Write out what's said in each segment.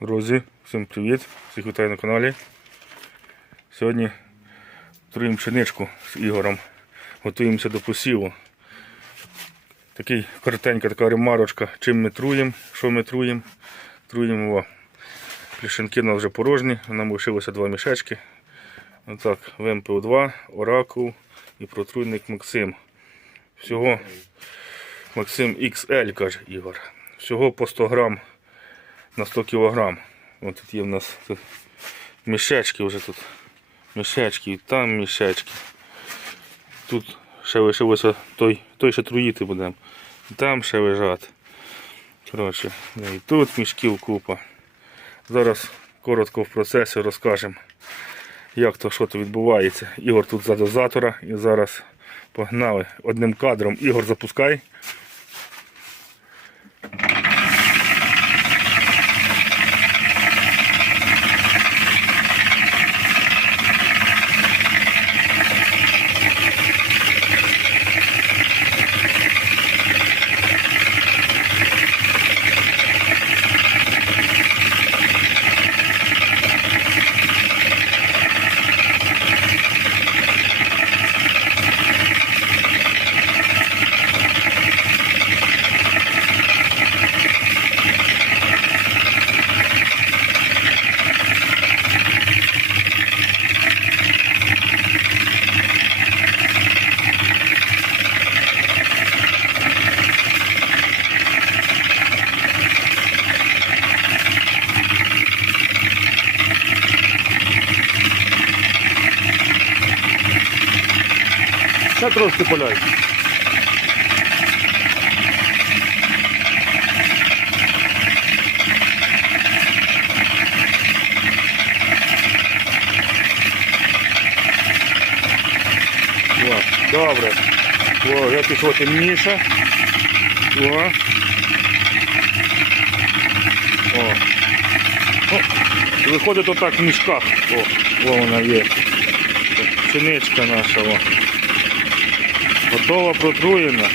Друзі, всім привіт! Всіх вітаю на каналі. Сьогодні труємо пшеничку з Ігорем. Готуємося до посіву. Такий коротенька така ремарочка, чим ми труємо, що ми труємо. Труємо о, пляшинки у нас вже порожні, нам лишилося два мішечки. Отак, ВМПО2, Оракул і протруйник Максим. Всього Максим XL, каже Ігор. Всього по 100 грам на 100 кг. Ось тут є в нас тут мішечки вже тут. Мішечки, і там мішечки. Тут ще лишилося той, той ще труїти будемо. Там ще лежать. Коротше, ну і тут мішків купа. Зараз коротко в процесі розкажемо, як то що то відбувається. Ігор тут за дозатора і зараз погнали одним кадром. Ігор запускай. Ще трошки. Добре. О, вже пішло темніше. О. О. О. Виходить отак в мішках. О, о вона є. Пшеничка наша. О. Готова протруєна.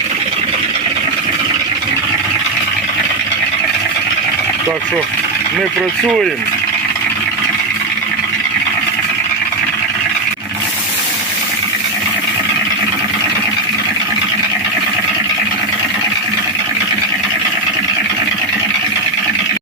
Так що ми працюємо.